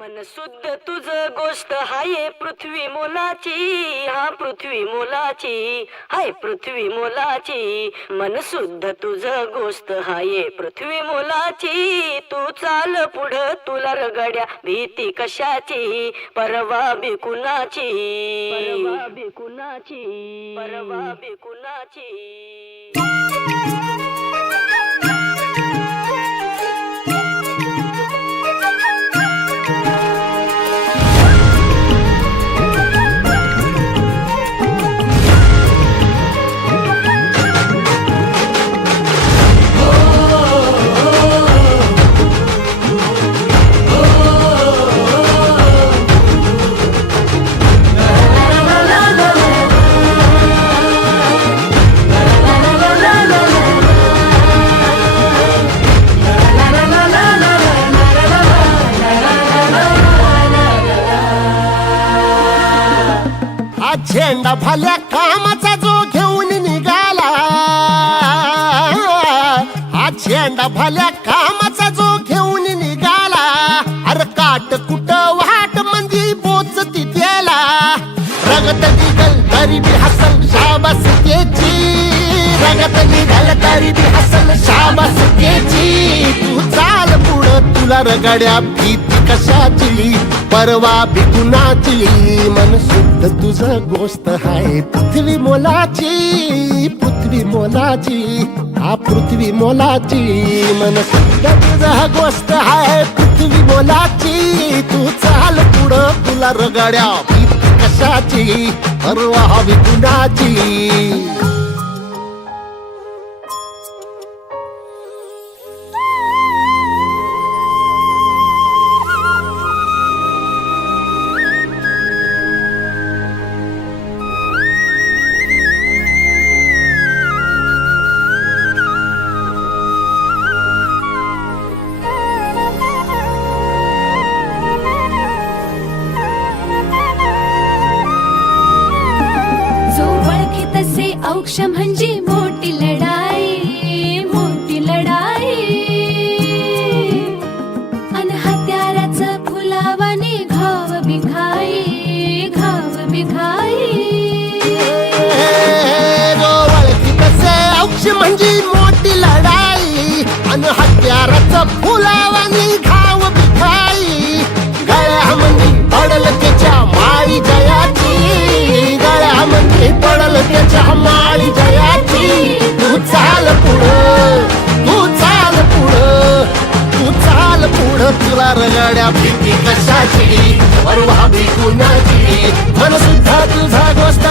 मन शुद्ध तुझ गोष्ट हाय पृथ्वी मोलाची, हा पृथ्वी मोलाची, हाय पृथ्वी मोलाची. मन शुद्ध तुझ गोष्ट हाय पृथ्वी मोलाची. तू चाल पुढं तुला रगड्या भीती कशाची, परवा बी कुणाची, परवा बी कुणाची, परवा बी कुणाची. झेंडा भल्या कामाचा जो घेऊन निघाला, हा झेंडा भल्या कामाचा जो घेऊन निघाला. अरे काट कुट वाट मंदी बोचती त्याला, रगत निघल तरी बी हसल शाबास त्याची, रगत निघल तरी बी हसल शाबास त्याची. तू चाल पुढं तुला रगड्या भीती कशाची, परवा बी कुणाची. मन शुद्ध तुझं गोष्ट हाय पृथ्वी मोलाची, पृथ्वी मोलाची, हा पृथ्वी मोलाची. मन शुद्ध तुझं गोष्ट हाय पृथ्वी मोलाची. तू चाल पुढं तुला रगड्या भीती कशाची, परवा बी कुणाची. औक्ष म्हणजे मोठी लढाई, मोठी लढाई. अन हत्याराचं फुलावाने घाव बिघाई, घाव बिघाई. औक्ष म्हणजे मोठी लढाई, अन हत्याराचं फुलावाने घाव बिघाई. गळ्यामध्ये पडल त्याच्या माळी जयाची, गळ्यामध्ये पडल त्याच्या माळी जयाची. तू चाल पुढं, तू चाल पुढं, तू चाल पुढं तुला रगड्या भीती कशाची, परवा बी कुणाची. मन सुद्धा तुझा गोष्ट